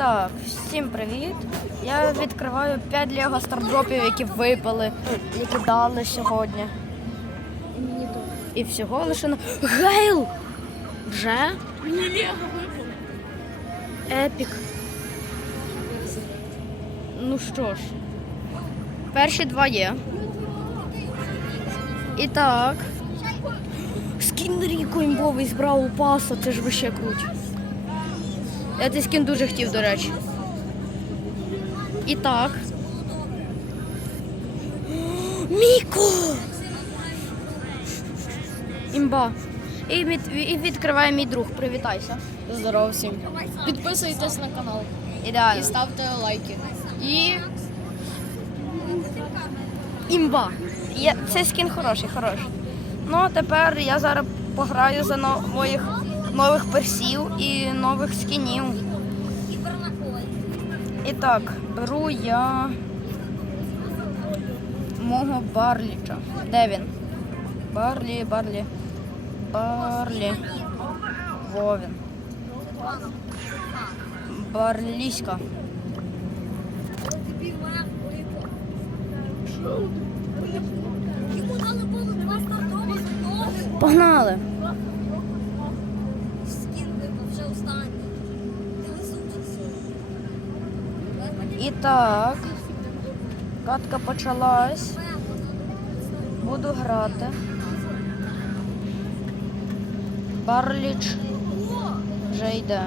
так, всім привіт. Я відкриваю 5 лего стардропів, які випали, які дали сьогодні. І всього лише на. Гейл! Вже? Мені Лего випав. Епік. Ну що ж, перші два є. І так. Скін Ріко імбовий з Бравл Паса, це ж вообще круть. Я цей скін дуже хотів, до речі. І так. Міко! Імба. І, від, і відкриває мій друг. Привітайся. Здорово всім. Підписуйтесь на канал і ставте лайки. І Імба. Я, цей скін хороший, хороший. Ну, а тепер я зараз пограю за моїх нових персів і нових скінів. І так, беру я мого Барліча. Де він? Барлі, Барлі. Барлі. Во він. Барліська. Погнали! Скін випав вже останній. Ти везучий. І так, катка почалась. Буду грати. Барліч вже йде.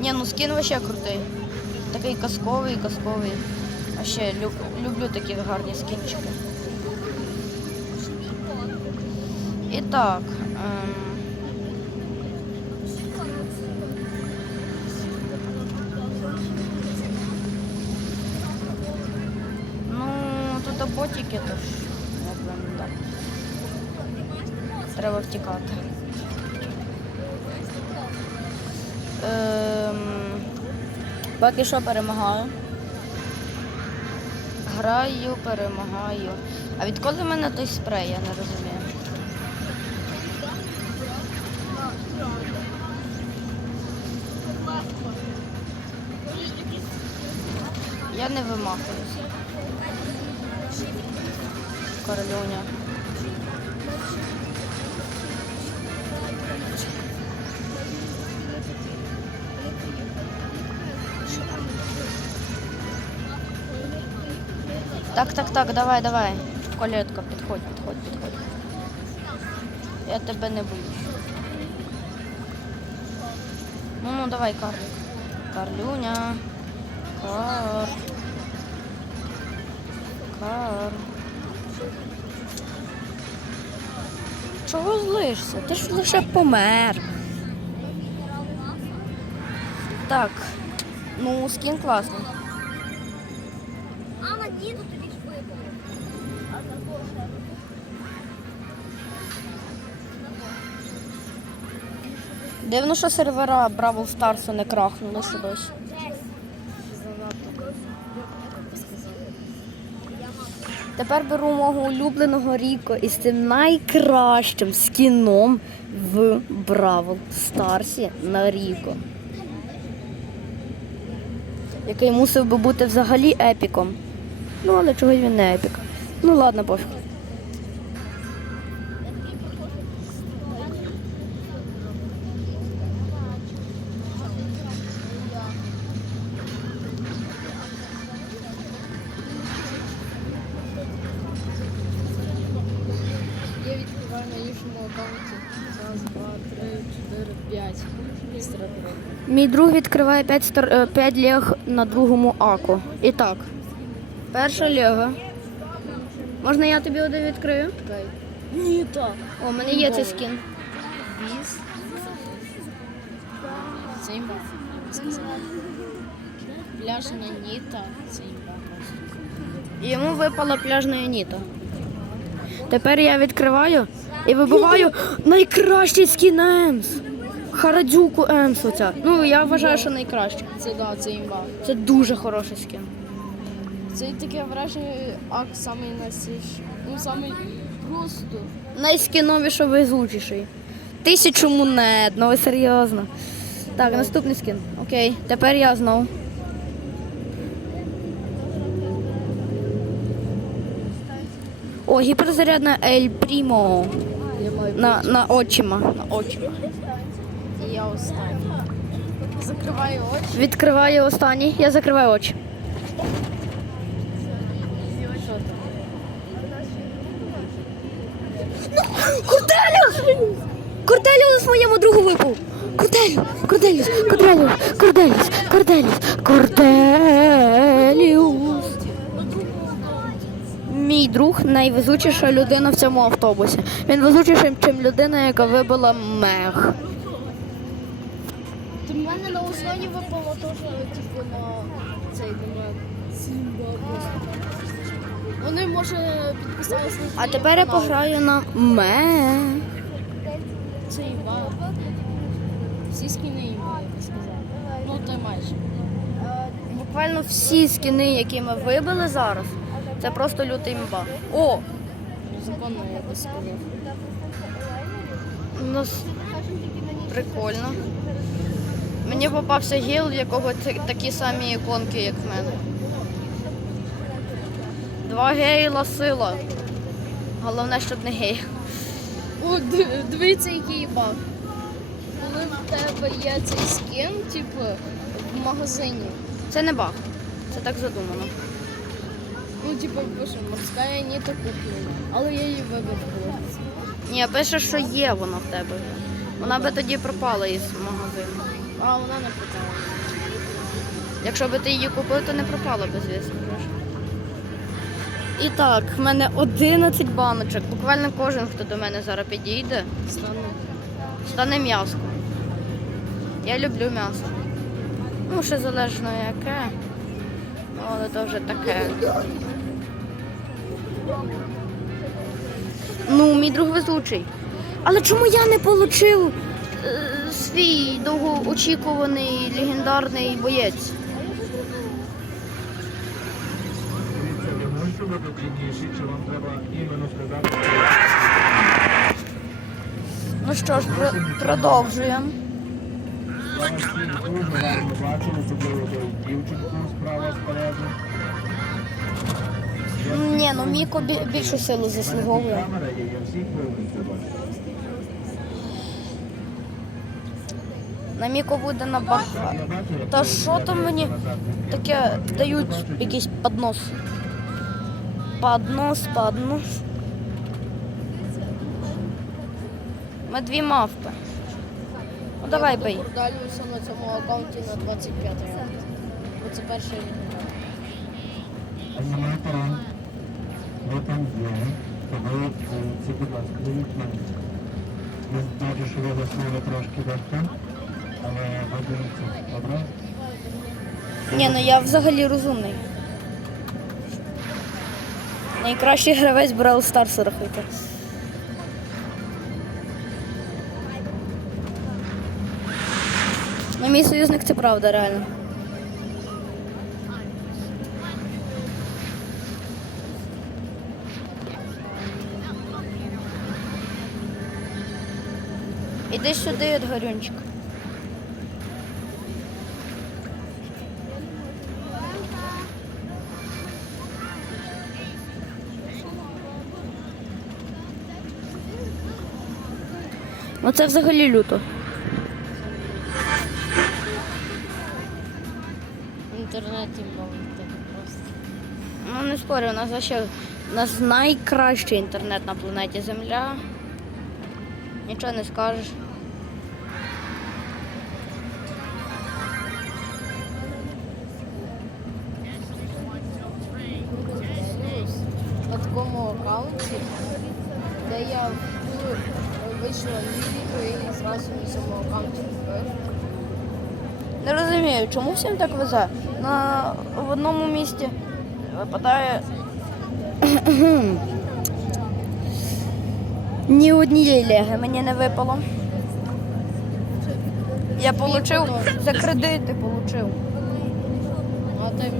Ні, ну скін вообще крутий. Такий казковий, казковий. А ще люб, люблю такі гарні скінчики. І так. Ем... тож. якби не так. Треба втікати. Ем, поки що перемагаю. Граю, перемагаю. А відколи в мене той спрей, я не розумію. Я не вимахуюся. Королюня. Так, так, так, давай, давай. Колетка, підходь, підходь, підходь. Я тебе не боюсь. Ну, ну, давай, Карлик. Карлюня. Кар. Кар. Чого злишся? Ти ж лише помер. Так. Ну, скін класний. А на діду тобі ж випав. А. Дивно, що сервера Бравл Старсу не крахнули ще Тепер беру мого улюбленого Ріко із цим найкращим скіном в Бравл Старсі на Ріко. Який мусив би бути взагалі епіком. Ну, але чогось він не епік. Ну ладно, пофіг. На їхньому аккаунті. Раз, два, три, чотири, п'ять. Стратегії. Мій друг відкриває 5, стар... 5 лег на другому аку. І так. Перша лега. Можна я тобі один відкрию? Дай. Ні, так. О, у мене є цей скін. Біс. Це. Пляжна ніта. І Йому випала пляжна Аніта. Тепер я відкриваю і вибиваю найкращий скін Емс. Харадзюку Емс оця. Ну, я вважаю, що найкраще. Це да, це імба. Це дуже хороший скін. Це таке враження, акт самий насіч. Ну, самий просто. Найскіновіший везучіший. Тисячу монет, ну ви серйозно. Так, наступний скін. Окей, тепер я знову. О, гіперзарядна Ель Прімо. На, на очима. На очима. І я останній. Закриваю очі. Відкриваю останній, я закриваю очі. Корделіус! Корделіус моєму другу випав! Корделіус! Корделіус! Корделіус! Корделіус! Корделіус! Корделіус! Мій друг найвезучіша людина в цьому автобусі. Він везучіший, ніж людина, яка вибила мех. В мене на основі випало теж, типу, на цей момент. Вони, може, підписалися А тепер я пограю на мех. Це Іван. Всі скіни Іван, я би сказав. Ну, то майже. Буквально всі скіни, які ми вибили зараз, це просто лютий імба. О! Законно, я сказав. У нас прикольно. Мені попався гіл, в якого такі самі іконки, як в мене. Два гейла сила. Головне, щоб не гей. О, дивіться, який баг. Коли в тебе є цей скін, типу, в магазині. Це не баг. Це так задумано. Ну, типу, пише, морська ніта куплена. Але я її коли. Ні, пише, що є вона в тебе. Вона би тоді пропала із магазину. А, вона не питала. Якщо би ти її купив, то не пропала б, звісно. І так, в мене 11 баночок. Буквально кожен, хто до мене зараз підійде, Стану. стане м'ясо. Я люблю м'ясо. Ну, ще залежно яке. Ну, але то вже таке. Ну, мій друг везучий. Але чому я не отримав свій довгоочікуваний легендарний боєць? Дивіться, ви дрібніші, чи вам треба іменно сказати, Ну що ж, про- продовжуємо. я вас всіх дуже гарно бачу, особливо ту дівчинку справа ну Міко бі- більшу силу заслуговує. На Міко буде бачу, як Та що там мені таке дають якийсь поднос? Поднос, поднос. Ми дві мавпи. Ну давай бий. Далюся на цьому аккаунті на 25 раунд. Бо це перший рік. Ви там є, то ви е, це, будь ласка, дають мене. Я бачу, що ви заснули трошки дехто, але виберіться, добре? Ні, ну я взагалі розумний. Найкращий гравець Brawl Stars рахуйте. Ну, мій союзник це правда, реально. Іди сюди, Едгарюнчик. Ну це взагалі люто. В інтернеті мовити просто. Ну не спорю, у нас вообще у нас найкращий інтернет на планеті Земля. Нічого не скажеш. Де я вийшла відео і зразу цьому аккаунті вбив. Не розумію, чому всім так везе? На в одному місці випадає ні однієї леги мені не випало. Я получив за кредити получив. А ти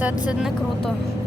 Ну, це, не круто. 90.